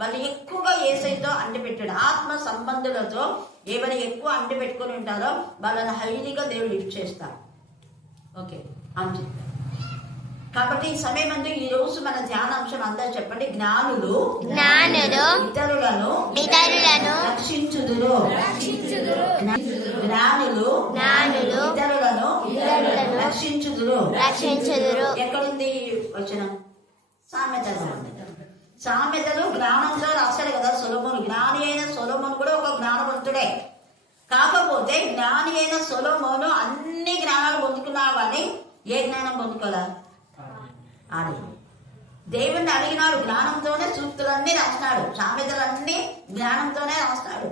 వాళ్ళు ఎక్కువగా ఏసైతో అంటిపెట్టాడు. ఆత్మ సంబంధులతో ఏమైనా ఎక్కువ అంటిపెట్టుకుని ఉంటారో వాళ్ళని హైలీగా దేవుడు లిఫ్ట్ చేస్తారు. ఓకే అని చెప్తారు. కాబట్టి ఈ సమయం అందు ఈ రోజు మన ధ్యానాంశం అందరూ చెప్పండి. జ్ఞానులు ఇతరులను రక్షించుదురు. జ్ఞానులు ఇతరులను రక్షించుదురు. ఎక్కడుంది వచనం? సామెతలు. సామెతలు జ్ఞానంతో రాశాడు కదా సొలొమోను. జ్ఞాని అయిన సొలొమోను కూడా ఒక జ్ఞానవంతుడే. కాకపోతే జ్ఞాని అయిన సొలొమోను అన్ని జ్ఞానాలు పొందుకున్నావని ఏ జ్ఞానం పొందుకోవాలా? అది దేవుణ్ణి అడిగినాడు, జ్ఞానంతోనే సూక్తులన్నీ రాస్తాడు, సామెతలన్నీ జ్ఞానంతోనే రాస్తాడు.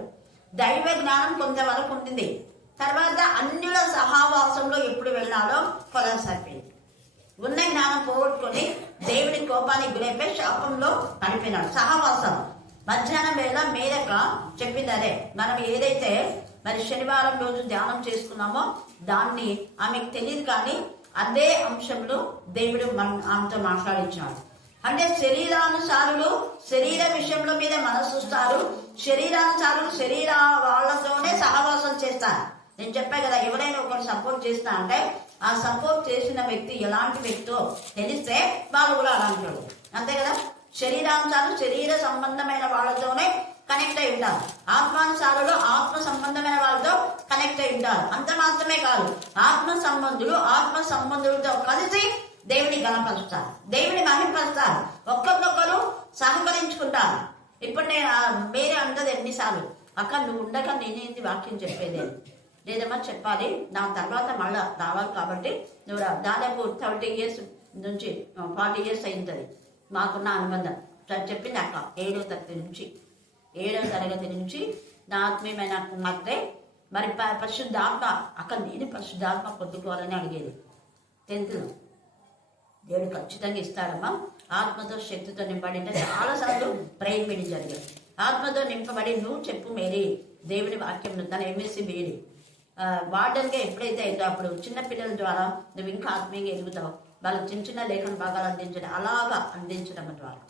దైవ జ్ఞానం కొంతవరకు ఉంటుంది. తర్వాత అన్యుల సహవాసంలో ఎప్పుడు వెళ్ళాలో కొనసాగిపోయింది. ఉన్న జ్ఞానం పోగొట్టుకొని దేవుని కోపానికి గురైపోయి శాపంలో పడిపోయినాడు. సహవాసం మధ్యాహ్నం వేళ మేరక చెప్పింది అదే. మనం ఏదైతే మరి శనివారం రోజు ధ్యానం చేసుకున్నామో దాన్ని ఆమెకు తెలియదు, కానీ అదే అంశంలో దేవుడు ఆమెతో మాట్లాడించాడు. అంటే శరీరానుసారులు శరీర విషయంలో మీద మనసుస్తారు, శరీరానుసారులు శరీర వాళ్ళతోనే సహవాసం చేస్తారు. నేను చెప్పా కదా, ఎవరైనా ఒకరు సపోర్ట్ చేస్తా అంటే ఆ సపోర్ట్ చేసిన వ్యక్తి ఎలాంటి వ్యక్తో తెలిస్తే వాళ్ళు కూడా అలాంటి, అంతే కదా. శరీరానుసారులు శరీర సంబంధమైన వాళ్ళతోనే కనెక్ట్ అయి ఉంటారు, ఆత్మానుసారులు ఆత్మ సంబంధమైన వాళ్ళతో కనెక్ట్ అయి ఉంటారు. అంత మాత్రమే కాదు, ఆత్మ సంబంధులతో కలిసి దేవుని గణపరుస్తారు, దేవుని మహింపరుస్తారు, ఒక్కొక్కరు సహకరించుకుంటారు. ఇప్పుడు నేను వేరే అంటది ఎన్నిసార్లు, అక్క నువ్వు ఉండగా నేనేంది వాక్యం చెప్పేది లేదమ్మా, చెప్పాలి, నా తర్వాత మళ్ళా రావాలి కాబట్టి నువ్వు దాదాపు 30 years నుంచి 40 years అయింది మాకున్న అనుబంధం. చెప్పింది అక్క 7వ తరగతి నుంచి నా ఆత్మీయమైన కుమార్తె మరి పరిశుద్ధాత్మ, అక్క నేను పరిశుద్ధాత్మ పొందుకోవాలని అడిగేది. 10th దేవుడు ఖచ్చితంగా ఇస్తాడమ్మా, ఆత్మతో శక్తితో నింపబడి. అంటే చాలాసార్లు ప్రేయర్ మీటింగ్ జరిగాయి, ఆత్మతో నింపబడి నువ్వు చెప్పు మేరీ దేవుని వాక్యం. తన MSc BD వార్డన్గా ఎప్పుడైతే అయితే అప్పుడు చిన్న పిల్లల ద్వారా నువ్వు ఇంకా ఆత్మీయంగా ఎదుగుతావు, వాళ్ళకి చిన్న చిన్న లేఖన భాగాలు అందించడం, అలాగా అందించడం ద్వారా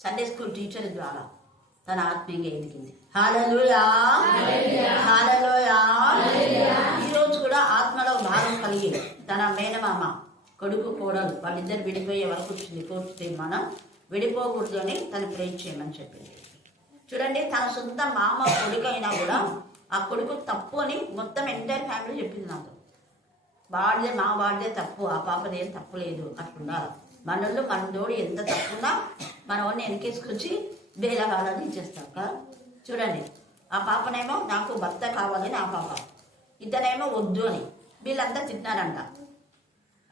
సండే స్కూల్ టీచర్ ద్వారా తన ఆత్మీయంగా ఎదిగింది. హల్లెలూయా, హల్లెలూయా. ఈరోజు కూడా ఆత్మలో భాగం కలిగి తన మేనమామ కొడుకు కోడలు వాళ్ళిద్దరు విడిపోయే వరకు వచ్చింది. కోర్టు మనం విడిపోకూడదు అని తను ప్రేర్ చేయమని చెప్పింది. చూడండి, తన సొంత మామ కొడుకు అయినా కూడా ఆ కొడుకు తప్పు అని మొత్తం ఎంటైర్ ఫ్యామిలీ చెప్పింది నాతో. వాడిదే తప్పు, ఆ పాపది ఏం తప్పు లేదు, అట్లుండాలి. మనోడు ఎంత తప్పున్నా మన వాడిని వెనకేసుకొచ్చి వేరే వాళ్ళని ఇచ్చేస్తాం కదా. చూడండి, ఆ పాపనేమో నాకు భర్త కావాలని ఆ పాప, ఇద్దరేమో వద్దు అని వీళ్ళంతా తిన్నారంట.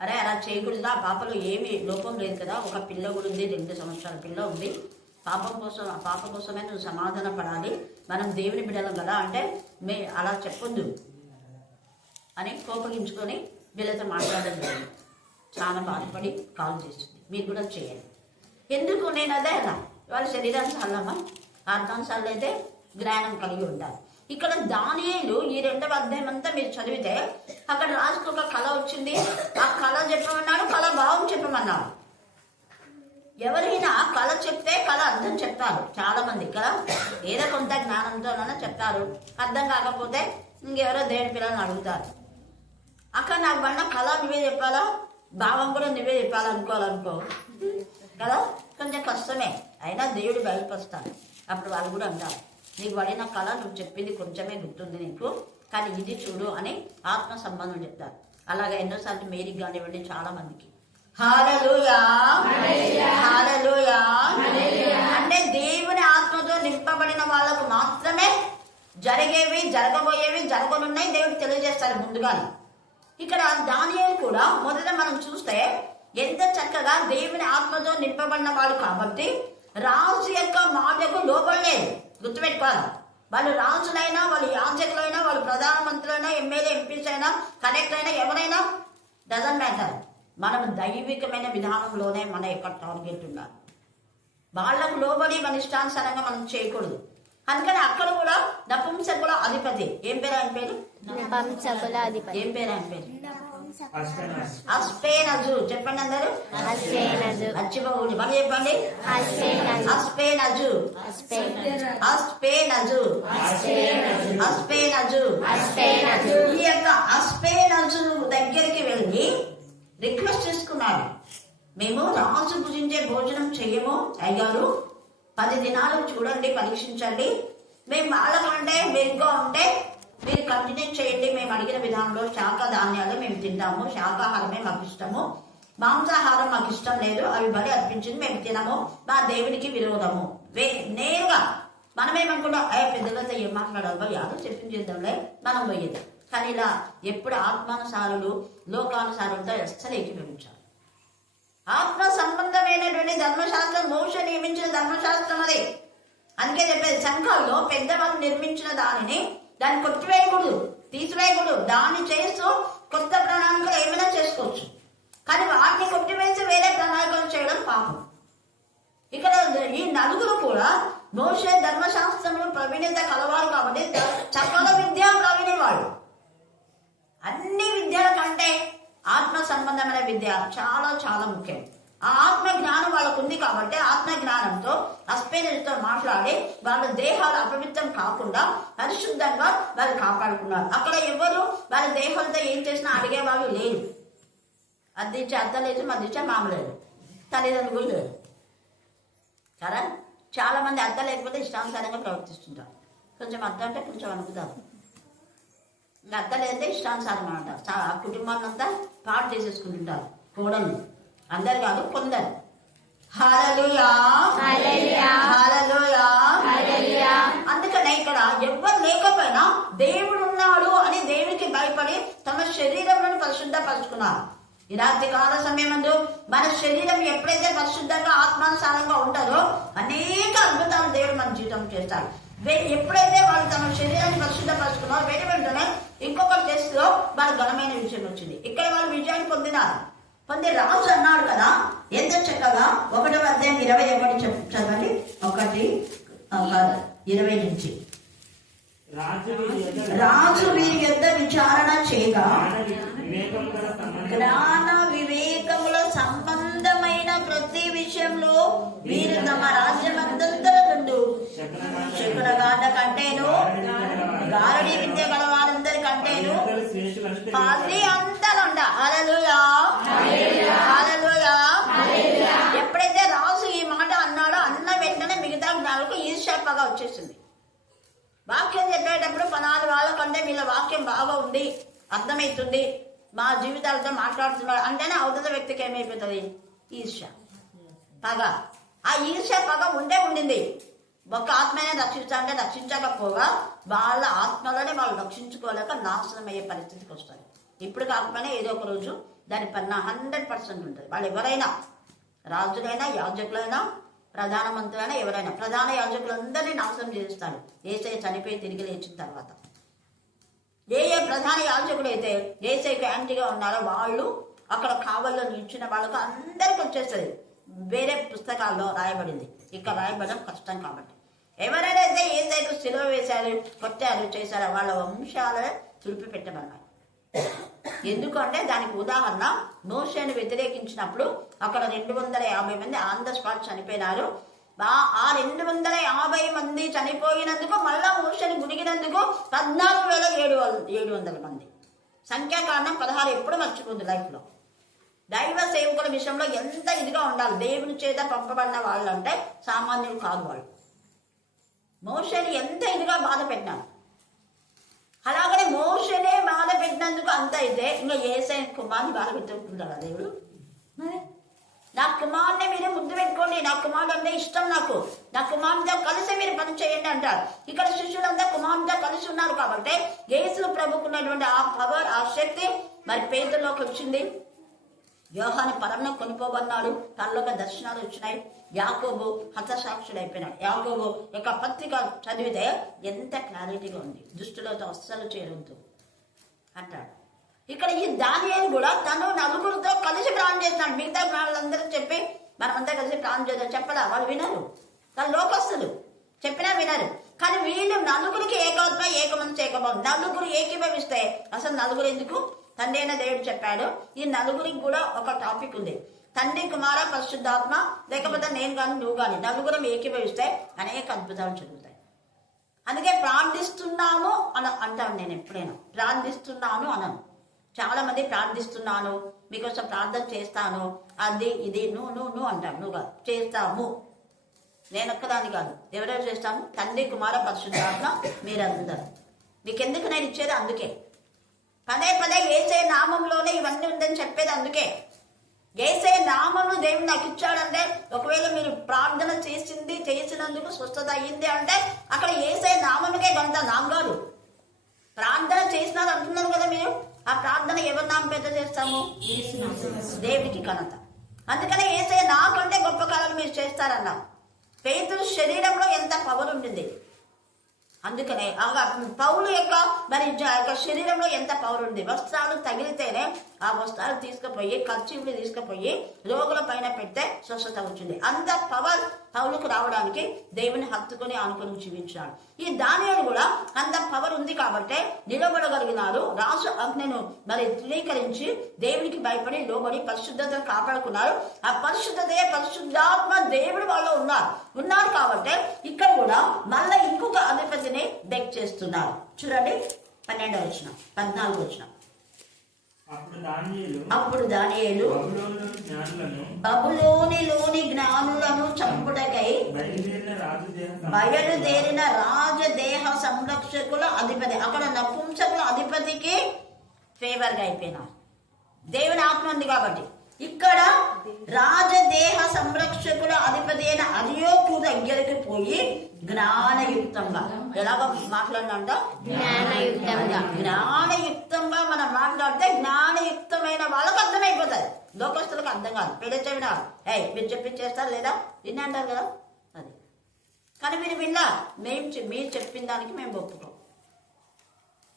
అరే అలా చేయకూడదు, ఆ పాపలో ఏమీ లోపం లేదు కదా, ఒక పిల్ల కూడా ఉంది, 2 సంవత్సరాల పిల్ల ఉంది, ఆ పాప కోసమే నువ్వు సమాధాన పడాలి, మనం దేవుని బిడ్డలం కదా అంటే అలా చెప్పొద్దు అని కోపగించుకొని వీళ్ళతో మాట్లాడడం జరిగింది. చాలా బాధపడి కాల్ చేస్తుంది. మీరు కూడా చేయాలి. ఎందుకు నేను అదే అలా వాళ్ళ శరీరానుసారమా, ఆత్మానుసార్లు అయితే జ్ఞానం కలిగి ఉంటారు. ఇక్కడ దానియేలు ఈ 2వ అధ్యాయం అంతా మీరు చదివితే అక్కడ రాజుకు ఒక కళ వచ్చింది. ఆ కళ చెప్పమన్నాడు, కళ భావం చెప్పమన్నాడు. ఎవరైనా కళ చెప్తే కళ అర్థం చెప్తారు చాలా మంది కదా, ఏదో కొంత జ్ఞానంతోనైనా చెప్తారు. అర్థం కాకపోతే ఇంకెవరో దేవుడి పిల్లల్ని అడుగుతారు. అక్కడ నాకు పడిన కళ నువ్వే చెప్పాలా, భావం కూడా నువ్వే చెప్పాలనుకోవాలనుకో కదా, కొంచెం కష్టమే. అయినా దేవుడు బయలుపరుస్తాడు. అప్పుడు వాళ్ళు కూడా అంటారు, నీకు పడిన కళ నువ్వు చెప్పింది కొంచెమే గుర్తుంది నీకు, కానీ ఇది చూడు అని ఆత్మ సంబంధం చెప్తారు. అలాగే ఎన్నోసార్లు మేరీకి కానివ్వండి, చాలా మందికి. హల్లెలూయా, హల్లెలూయా. అంటే దేవుని ఆత్మతో నింపబడిన వాళ్ళకు మాత్రమే జరిగేవి, జరగబోయేవి, జరగనున్నాయి దేవుడు తెలియజేస్తారు ముందుగానే. ఇక్కడ దానియేలు కూడా మొదట మనం చూస్తే ఎంత చక్కగా దేవుని ఆత్మతో నింపబడిన వాడు కాబట్టి రాజు యొక్క మాటకు లోబడలేదు. గుర్తుపెట్టుకోవాలి, వాళ్ళు రాజులైనా, వాళ్ళు యాజకులైనా, వాళ్ళు ప్రధానమంత్రులైనా, ఎమ్మెల్యే ఎంపీస్ అయినా, కలెక్టర్ అయినా, ఎవరైనా డజంట్ మ్యాటర్. మనం దైవికమైన విధానంలోనే మన యొక్క టార్గెట్ ఉండాలి. వాళ్ళకు లోబడి మన ఇష్టానుసారంగా మనం చేయకూడదు. అందుకని అక్కడ కూడా నపుంసకుల అధిపతి, ఏం పేరు ఆయన పేరు? ఏం పేరు ఆయన పేరు? అస్పేనజు. చెప్పండి అందరూ, అచ్చిపోకూడదు, మళ్ళీ చెప్పండి. అస్పేనజు, అస్పేనజు, అస్పేనజు. ఈ యొక్క అస్పేనజు దగ్గరికి వెళ్ళి రిక్వెస్ట్ చేసుకున్నాడు, మేము రాజు భుజించే భోజనం చెయ్యము అయ్యారు, 10 దినాలు చూడండి, పరీక్షించండి, మేము వాళ్ళకంటే మెరుగ్గా ఉంటే మీరు కంటిన్యూ చేయండి, మేము అడిగిన విధానంలో శాఖ ధాన్యాలు మేము తింటాము, శాకాహారమే మాకు ఇష్టము, మాంసాహారం మాకు ఇష్టం లేదు, అవి బలి అర్పించింది మేము తినము, మా దేవునికి విరోధము. నేరుగా మనమేమనుకుంటాం, పెద్దలతో ఏం మాట్లాడాలో యాదో చెప్పింది చేద్దాంలే, మనం పోయేది. కానీ ఇలా ఎప్పుడు ఆత్మానుసారులు లోకానుసారులతో అస్సలు ఏకీభవించాలి. ఆత్మ సంబంధమైనటువంటి ధర్మశాస్త్రం మోషే నియమించిన ధర్మశాస్త్రం అది. అందుకే చెప్పేది, సంఘాల్లో పెద్దవాళ్ళు నిర్మించిన దాన్ని కొట్టివేయకూడదు, తీసివేయకూడదు. దాన్ని చేస్తూ కొత్త ప్రణాళికలు ఏమైనా చేసుకోవచ్చు, కానీ వాటిని కొట్టివేసి వేరే ప్రణాళికలు చేయడం పాపం. ఇక్కడ ఈ నలుగురు కూడా మోషే ధర్మశాస్త్రంలో ప్రవీణత కలవారు కాబట్టి సకల విద్యా ప్రవీణ వాళ్ళు. అన్ని విద్యల కంటే ఆత్మ సంబంధమైన విద్య చాలా చాలా ముఖ్యం. ఆ ఆత్మ జ్ఞానం వాళ్ళకు ఉంది కాబట్టి ఆత్మ జ్ఞానంతో అస్పేనితో మాట్లాడి వాళ్ళ దేహాలు అపవిత్రం కాకుండా పరిశుద్ధంగా వాళ్ళు కాపాడుకున్నారు. అక్కడ ఎవరు వాళ్ళ దేహాలతో ఏం చేసినా అడిగే వాళ్ళు లేరు. అద్దిచ్చే అత్త లేదు, మద్దిచ్చే మామ లేదు, తల్లిదండ్రులు లేరు కదా. చాలా మంది అత్త లేకపోతే ఇష్టానుసారంగా ప్రవర్తిస్తుంటారు. కొంచెం అత్త అంటే కొంచెం అనుకుతారు, ఇంకా అత్త లేదంటే ఇష్టానుసారం అంటారు. ఆ కుటుంబాన్ని అంతా పాడు చేసేసుకుంటుంటారు. కోడలు అందరు కాదు, కొందరు. హల్లెలూయా హల్లెలూయా హల్లెలూయా. అందుకనే ఇక్కడ ఎవ్వరు లేకపోయినా దేవుడు ఉన్నాడు అని దేవుడికి భయపడి తమ శరీరంలో పరిశుద్ధపరుచుకున్నారు. ఈ రాత్రి కాల సమయమందు మన శరీరం ఎప్పుడైతే పరిశుద్ధంగా ఆత్మానుసారంగా ఉంటారో అనేక అద్భుతాలు దేవుడు మన జీవితం చేస్తారు. ఎప్పుడైతే వాళ్ళు తమ శరీరాన్ని పరిశుద్ధపరుచుకున్నారో వేరే వెంటనే ఇంకొక టెస్ట్ లో వాళ్ళు ఘనమైన విజయం వచ్చింది. ఇక్కడ వాళ్ళు విజయాన్ని పొందినారు. పొంది రాజు అన్నాడు కదా ఎంత చక్కగా 1వ అధ్యాయం 21 చదవండి. 1:20 నుంచి. రాజు వీరి యొద్ద విచారణ చేయగా జ్ఞాన వివేకముల సంబంధమైన ప్రతి విషయంలో వీరు తమ రాజ్యమంతర నుండి శకునగాండ కంటేను గారడీ విద్య గల వారందరి కంటేను పాత్రి అంతలంట. హల్లెలూయా హల్లెలూయా. ఎప్పుడైతే రాజు ఈ మాట అన్నాడో అన్న వెంటనే మిగతా జ్ఞానులకు ఈర్ష్యగా వచ్చేసింది. వాక్యం చెప్పేటప్పుడు పనాలు వాళ్ళ కంటే వీళ్ళ వాక్యం బాగా ఉంది, అర్థమవుతుంది, మా జీవితాలతో మాట్లాడుతున్నాడు అంటేనే అవతల వ్యక్తికి ఏమైపోతుంది? ఈర్ష్య, పగ. ఆ ఈర్ష్య పగ ఉండింది. ఒక ఆత్మనే రక్షించాలంటే రక్షించకపోగా వాళ్ళ ఆత్మలోనే వాళ్ళు రక్షించుకోలేక నాశనం అయ్యే పరిస్థితికి వస్తారు. ఇప్పుడు కాకపోయినా ఏదో ఒక రోజు దాని పైన 100% ఉంటుంది. వాళ్ళు ఎవరైనా, రాజులైనా, యాజకులైనా, ప్రధానమంత్రులైనా, ఎవరైనా, ప్రధాన యాజకులందరినీ నాశనం చేస్తాడు యేసయ్య చనిపోయి తిరిగి లేచిన తర్వాత. ఏ ప్రధాన యాజకుడు అయితే యేసయ్యకు యాంటీగా ఉన్నారో వాళ్ళు అక్కడ కావల్లో నిల్చిన వాళ్ళకు అందరికి వచ్చేస్తుంది. వేరే పుస్తకాల్లో రాయబడింది, ఇక్కడ రాయబడడం కష్టం కాబట్టి. ఎవరైనా యేసయ్యకు సిలువ వేశారు, కొట్టారు, చేశారో వాళ్ళ వంశాలే తుడిపి పెట్టమన్నారు. ఎందుకంటే దానికి ఉదాహరణ మోషేను వ్యతిరేకించినప్పుడు అక్కడ 250 మంది ఆన్ ద స్పాట్ చనిపోయినారు. ఆ 250 మంది చనిపోయినందుకు మళ్ళా మోషేను గుడిగినందుకు 14,700 మంది. సంఖ్యాకారణం 16 ఎప్పుడు మర్చిపోతుంది లైఫ్ లో. దైవ సేవకుల విషయంలో ఎంత ఇదిగా ఉండాలి. దేవుని చేత పంపబడిన వాళ్ళు అంటే సామాన్యులు కాదు వాళ్ళు. మోషేని ఎంత ఇదిగా బాధ పెట్టినారు. అలాగనే మోషేనే బాధ పెట్టినందుకు అంత అయితే ఇంకా యేసయ్య కుమార్ని బాధ పెట్టుకుంటారా దేవుడు? నా కుమార్ని మీరే ముద్దు పెట్టుకోండి, నా కుమారుడు అంటే ఇష్టం, నా కుమారుడితో కలిసి మీరు పని చేయండి అంటారు. ఇక్కడ శిష్యులంతా కుమారుడితో కలిసి ఉన్నారు కాబట్టి యేసు ప్రభుకున్నటువంటి ఆ పవర్, ఆ శక్తి మరి పేతుల్లోకి వచ్చింది. యోహాను పరమ కొనిపోబన్నాడు, తనలోకి దర్శనాలు వచ్చినాయి. యాకోబు హతసాక్షుడు అయిపోయినాడు. యాకోబు యొక్క పత్రిక చదివితే ఎంత క్లారిటీగా ఉంది, దుష్టులతో అస్సలు చేరవద్దు అంటాడు. ఇక్కడ ఈ దానియేలు కూడా తను నలుగురితో కలిసి ప్రాణం చేస్తున్నాడు. మిగతా ప్రాణులందరూ చెప్పి మనమంతా కలిసి ప్రాణం చేద్దాం చెప్పడా, వాళ్ళు వినరు. వాళ్ళు లోకస్తులు, చెప్పినా వినరు. కానీ వీళ్ళు నలుగురికి ఏకత్వ ఏకమంచి ఏకభావం, నలుగురు ఏకీభవిస్తే అసలు నలుగురు ఎందుకు? తండ్రి అయిన దేవుడు చెప్పాడు. ఈ నలుగురికి కూడా ఒక టాపిక్ ఉంది, తండ్రి, కుమార, పరిశుద్ధాత్మ, లేకపోతే నేను కానీ నువ్వు కానీ, నలుగురం ఏకీభవిస్తే అనేక అద్భుతాలు జరుగుతాయి. అందుకే ప్రార్థిస్తున్నాము అని అంటాను. నేను ఎప్పుడైనా ప్రార్థిస్తున్నాను అనను. చాలా మంది ప్రార్థిస్తున్నాను, మీకోసం ప్రార్థన చేస్తాను, అది ఇది నువ్వు అంటాను. నువ్వు కాదు, చేస్తాము. నేను ఒక్కదాన్ని కాదు, ఎవరెవరు చేస్తాము? తండ్రి, కుమార, పరిశుద్ధాత్మ, మీరందరూ. మీకెందుకు నేను ఇచ్చేది? అందుకే పదే పదే యేసయ్య నామంలోనే ఇవన్నీ ఉందని చెప్పేది అందుకే. యేసయ్య నామము దేవుడు నాకు ఇచ్చాడంటే, ఒకవేళ మీరు ప్రార్థన చేసినందుకు స్వస్థత అయ్యింది అంటే అక్కడ యేసయ్య నామముకే గంట, నాం కాదు. ప్రార్థన చేసినారు అంటున్నారు కదా మీరు, ఆ ప్రార్థన ఎవరి నామం పెద్ద చేస్తాము? దేవునికి ఘనత. అందుకనే యేసయ్య నాకంటే గొప్ప కార్యాలు మీరు చేస్తారన్నా. పేతురు శరీరంలో ఎంత పవర్ ఉండింది. అందుకనే పౌలు యొక్క మరి శరీరంలో ఎంత పవర్ ఉంది. వస్త్రాలు తగిలితేనే ఆ వస్త్రాలు తీసుకుపోయి కర్చీఫ్లు తీసుకుపోయి రోగుల పైన పెడితే స్వస్థత వచ్చింది. అంత పవర్ పౌలుకు రావడానికి దేవుని హత్తుకొని ఆనుకొని జీవించాడు. ఈ దానియేలు కూడా అంత పవర్ ఉంది కాబట్టి నిలబడగలిగినారు. రాజు ఆజ్ఞను మరి ధృవీకరించి దేవునికి భయపడి లోబడి పరిశుద్ధతను కాపాడుకున్నారు. ఆ పరిశుద్ధాత్మ దేవుడు వాళ్ళు ఉన్నారు కాబట్టి ఇక్కడ కూడా మళ్ళీ ఇంకొక అధిపతిని బెక్ చేస్తున్నారు. చూడండి 12వ వచనం 14వ వచనం. అప్పుడు దానియేలు బబులోనిలోని జ్ఞానులను చంపుటకై బయలుదేరిన రాజదేహ సంరక్షకుల అధిపతి, అక్కడ నపుంసకుల అధిపతికి ఫేవర్ గా అయిపోయినారు. దేవుని ఆత్మ ఉంది కాబట్టి ఇక్కడ రాజదేహ సంరక్షకుల అధిపతి అయిన అరియోకు దగ్గరికి పోయి జ్ఞానయుక్తంగా ఎలాగ మాట్లాడినంట, జ్ఞానయుక్తంగా మనం మాట్లాడితే జ్ఞానయుక్తమైన వాళ్ళకు అర్థమైపోతుంది. లోకస్తులకు అర్థం కాదు. పెళ్ళి మీరు చెప్పించేస్తారు లేదా విన్నంటారు కదా, అది కానీ మీరు విన్నా మీరు చెప్పిన దానికి మేము ఒప్పుకోం.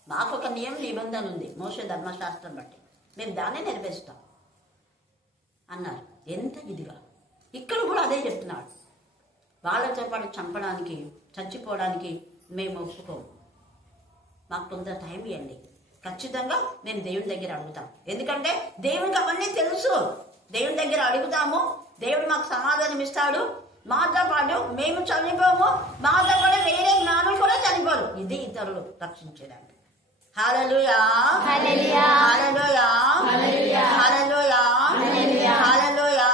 మాకు ఒక నిబంధన ఉంది మోషే ధర్మశాస్త్రం బట్టి, మేము దాన్నే నెరవేరుస్తాం అన్నారు. ఎంత ఇదిగా ఇక్కడ కూడా అదే చెప్తున్నాడు. వాళ్ళతో పాటు చంపడానికి చచ్చిపోవడానికి మేము ఒప్పుకోము. మాకు కొంత టైం ఇవ్వండి, ఖచ్చితంగా మేము దేవుని దగ్గర అడుగుతాం. ఎందుకంటే దేవునికి అవన్నీ తెలుసు. దేవుని దగ్గర అడుగుతాము, దేవుడు మాకు సమాధానం ఇస్తాడు. మాతో పాటు మేము చనిపోము, మాతో పాటు వేరే జ్ఞానులు కూడా చనిపోరు. ఇది ఇతరులు రక్షించేదాన్ని. హల్లెలూయా హల్లెలూయా హల్లెలూయా హల్లెలూయా హల్లెలూయా.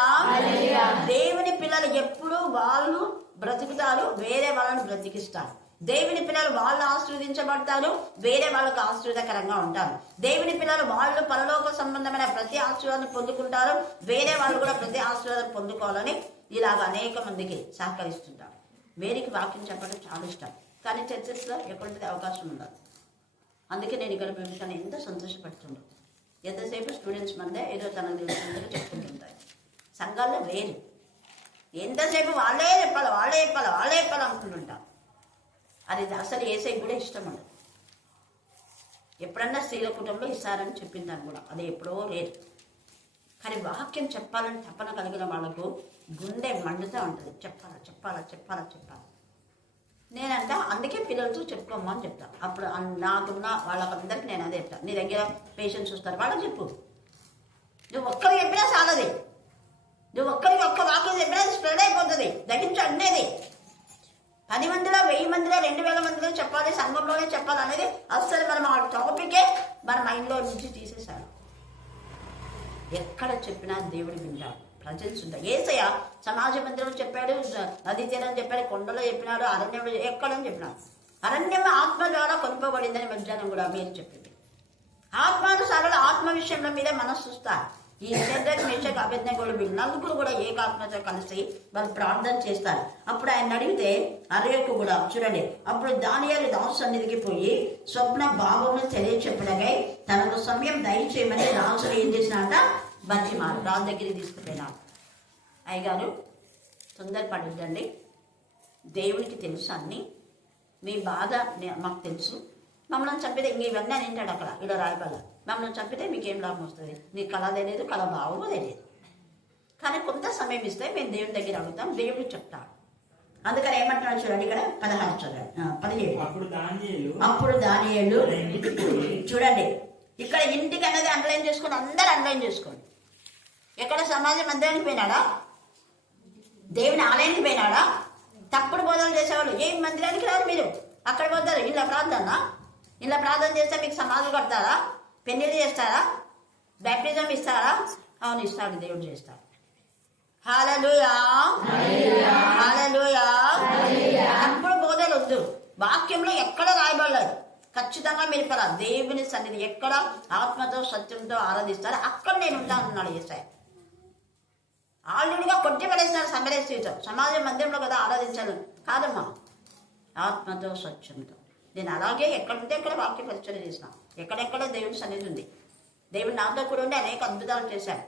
దేవుని పిల్లలు ఎప్పుడు వాళ్ళు బ్రతుకుతారు, వేరే వాళ్ళని బ్రతికిస్తారు. దేవుని పిల్లలు వాళ్ళు ఆశీర్వదించబడతారు, వేరే వాళ్ళకు ఆశీర్వాదకరంగా ఉంటారు. దేవుని పిల్లలు వాళ్ళు పరలోక సంబంధమైన ప్రతి ఆశీర్వాదం పొందుకుంటారు, వేరే వాళ్ళు కూడా ప్రతి ఆశీర్వాదం పొందుకోవాలని ఇలాగ అనేక మందికి సహకరిస్తుంటారు. వేరికి వాక్యం చెప్పడం చాలా ఇష్టం, కానీ చర్చస్లో ఎక్కడుంటే అవకాశం ఉండదు. అందుకే నేను ఇక్కడ విషయాన్ని ఎంత సంతోషపడుతుండో. ఎంతసేపు స్టూడెంట్స్ మందే ఏదో తనకు తెలిసిందో చెప్పుకుంటుంటారు. సంఘాల్లో వేరు, ఎంతసేపు వాళ్ళే చెప్పాలి అనుకుంటుంటాం. అది అసలు యేసయ్య కూడా ఇష్టం ఉండదు. ఎప్పుడన్నా స్త్రీల కుటుంబంలో ఇస్తారని చెప్పిందాన్ని కూడా అది ఎప్పుడో లేదు. కానీ వాక్యం చెప్పాలని తపన కలిగిన వాళ్ళకు గుండె మండుతూ ఉంటుంది. చెప్పాలా. నేనంట అందుకే పిల్లలతో చెప్పుకోమని చెప్తాను. అప్పుడు నాకున్న వాళ్ళకందరికీ నేను అదే చెప్తాను. నీ దగ్గర పేషెంట్స్ వస్తారు, వాళ్ళకి చెప్పు. నువ్వు ఒక్కరికి చెప్పినా చాలది. నువ్వు ఒక్కరికి ఒక్క వాక్యం చెప్పినా స్ప్రెడ్ అయిపోతుంది, దగించి అండేది. 10 మందిలో 1000 మందిలో 2000 మందిలో చెప్పాలి, సంఘంలోనే చెప్పాలి అనేది అస్సలు మనం ఆ టాపికే మన మైండ్లో నుంచి తీసేశాడు. ఎక్కడ చెప్పినా దేవుడు వింటాడు, ప్రజెన్స్ ఉంటాయి. యేసయ్య సమాజ మందిరంలో చెప్పాడు, నదీ తీరం చెప్పాడు, కొండలో చెప్పినాడు, అరణ్యంలో ఎక్కడని చెప్పినాడు. అరణ్యం ఆత్మ ద్వారా కొనుకోబడిందని మధ్యాహ్నం కూడా మీరు చెప్పింది. ఆత్మానుసారాలు ఆత్మ విషయంలో మీదే మనస్సు చూస్తారు. ఈ శరీరం మేషకు అభ్యర్థనగోడు వీళ్ళు నలుగురు కూడా ఏకాత్మతో కలిసి వాళ్ళు ప్రార్థన చేస్తారు. అప్పుడు ఆయన అడిగితే అరయకు కూడా చూడండి. అప్పుడు దానియేలు రాజు సన్నిధికి పోయి స్వప్న భావమును తెలియచెప్పడకై తనకు సమయం దయచేయమని రాజులు ఏం చేసినాట బతిమారు రాజు దగ్గరికి తీసుకుపోయినాడు. అయ్యగారు తొందరపడద్దండి, దేవునికి తెలుసు అన్ని, మీ బాధ మాకు తెలుసు. మమ్మల్ని చంపితే ఇంక ఇవన్నీ అని వింటాడు అక్కడ ఇలా రాయపల్ల. మమ్మల్ని చంపితే మీకేం లాభం వస్తుంది? నీ కళ తెలియదు, కళ భావము తెలియదు. కానీ కొంత సమయం ఇస్తే మేము దేవుని దగ్గర అడుగుతాం, దేవుడు చెప్తాడు. అందుకని ఏమంటున్నాడు చూడండి, ఇక్కడ 17. అప్పుడు దానియేలు చూడండి, ఇక్కడ ఇంటికి అన్నది అండర్లైన్ చేసుకోండి, అందరూ అండర్లైన్ చేసుకోండి. ఎక్కడ సమాజ మందిరానికి పోయినాడా, దేవుని ఆలయానికి పోయినాడా? తప్పుడు బోధనలు చేసేవాళ్ళు ఏం మందిరానికి రారు, మీరు అక్కడ పోతారు. ఇలా ప్రార్థన చేస్తే మీకు సమాధులు కడతారా, పెళ్లిళ్ళు చేస్తారా, బ్యాప్టిజం ఇస్తారా? అవును ఇస్తాడు, దేవుడు చేస్తాడు. హల్లెలూయా హల్లెలూయా. తప్పుడు బోధలు వద్దు. వాక్యంలో ఎక్కడ రాయబడలేదు, ఖచ్చితంగా మీరు ఇక్కడ దేవుని సన్నిధి ఎక్కడ ఆత్మతో సత్యంతో ఆరాధిస్తారో అక్కడ నేను ఉంటాను అన్నాడు యేసయ్య. ఆల్రెడీగా కొట్టి పడేసినాడు సంగరేశ్వరితో. సమాజ మందిరంలో కదా ఆరాధించాను కాదమ్మా, ఆత్మతో సత్యంతో. నేను అలాగే ఎక్కడుంటే ఎక్కడ వాక్య పరిచయం చేసిన, ఎక్కడెక్కడ దేవుని సన్నిధి ఉంది. దేవుడు నాతో కూడా ఉండి అనేక అద్భుతాలు చేశాడు.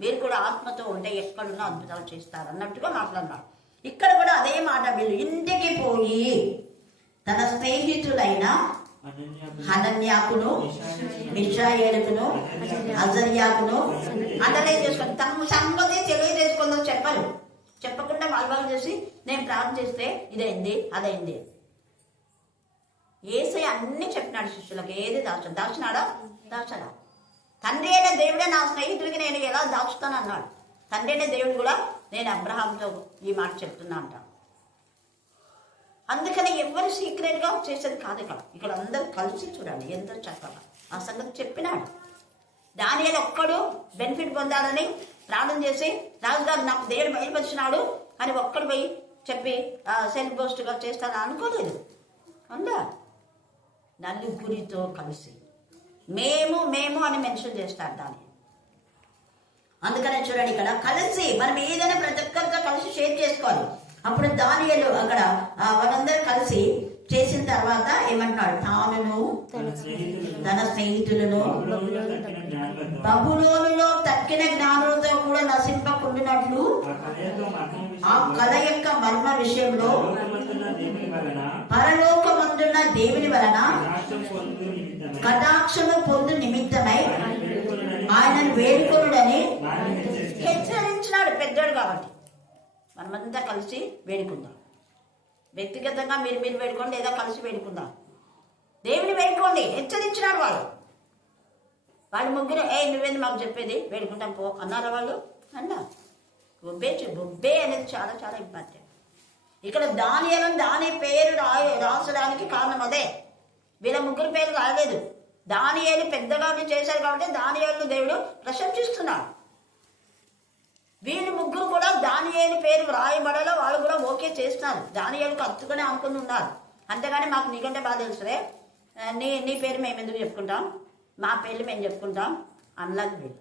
మీరు కూడా ఆత్మతో ఉంటే ఎక్కడున్నా అద్భుతాలు చేస్తారు అన్నట్టుగా మాట్లాడినాడు. ఇక్కడ కూడా అదే మాట, వీళ్ళు ఇంటికి పోయి తన స్నేహితులైన హనన్యాకును, మిషాయేలుకును, అజర్యాకును అందరే చేసుకొని తమ సంగతి తెలియజేసుకుందో చెప్పరు. చెప్పకుండా వాళ్ళు చేసి నేను ప్రార్థన చేస్తే ఇదైంది అదైంది. యేసయ్య అన్ని చెప్పినాడు శిష్యులకు, ఏది దాచినాడా? దాచడా. తండ్రి అయిన దేవుడే నా స్నేహితుడికి నేను ఎలా దాచుతాను అన్నాడు. తండ్రి అయిన దేవుడు కూడా నేను అబ్రహాంతో ఈ మాట చెప్తున్నా అంట. అందుకని ఎవరు సీక్రెట్గా చేసేది కాదు. ఇక్కడ అందరూ కలిసి చూడండి ఎంత చక్కగా ఆ సంగతి చెప్పినాడు. దానియేలు ఒక్కడు బెనిఫిట్ పొందాలని ప్రార్థన చేసి రాజుగారు నాకు దేవుడు బయలుపరిచినాడు అని ఒక్కడు పోయి చెప్పి సెల్ఫ్ బోస్ట్గా చేస్తాను అనుకోలేదు. ఉందా? నలుగురితో కలిసి మేము మేము అని మెన్షన్ చేస్తారు దాన్ని. అందుకనే చూడండి ఇక్కడ కలిసి మనం ఏదైనా ప్రతి ఒక్కరితో కలిసి షేర్ చేసుకోవాలి. అప్పుడు దానియేలు అక్కడ వాళ్ళందరూ కలిసి చేసిన తర్వాత ఏమంటున్నాడు? తానును తన స్నేహితులను బబులోనులో తక్కిన జ్ఞానులతో కూడా నశింపకుండినట్లు ఆ కళ యొక్క మర్మ విషయంలో పరలోకమందున్న దేవుని వలన కటాక్షము పొందు నిమిత్తమై ఆయనను వేడుకొనుడని హెచ్చరించినాడు. పెద్దోడు కాబట్టి మనమంతా కలిసి వేడుకుందాం. వ్యక్తిగతంగా మీరు వేడుకోండి, లేదా కలిసి వేడుకుందాం. దేవుని వేడుకోండి హెచ్చరించినాడు. వాళ్ళు ముగ్గురు నువ్వేంది మాకు చెప్పేది, వేడుకుంటాం పో అన్నారా వాళ్ళు? అన్నా. బొబ్బే అనేది చాలా చాలా ఇంపార్టెంట్. ఇక్కడ దానియేలు దాని పేరు రాసడానికి కారణం అదే. వీళ్ళ ముగ్గురు పేరు రాయలేదు. దానియేలు పెద్దగా చేశారు కాబట్టి దానియేలును దేవుడు ప్రశంసిస్తున్నాడు. వీళ్ళు ముగ్గురు కూడా దానియేలు పేరు రాయబడాలో వాళ్ళు కూడా ఓకే చేస్తున్నారు. దానియేలుకు అత్తుగానే అనుకుని ఉన్నారు. అంతేగాని మాకు నీకంటే బాగా తెలుసులే, నీ పేరు మేము ఎందుకు చెప్పుకుంటాం, మా పేర్లు మేము చెప్పుకుంటాం అనలేదు వీళ్ళు.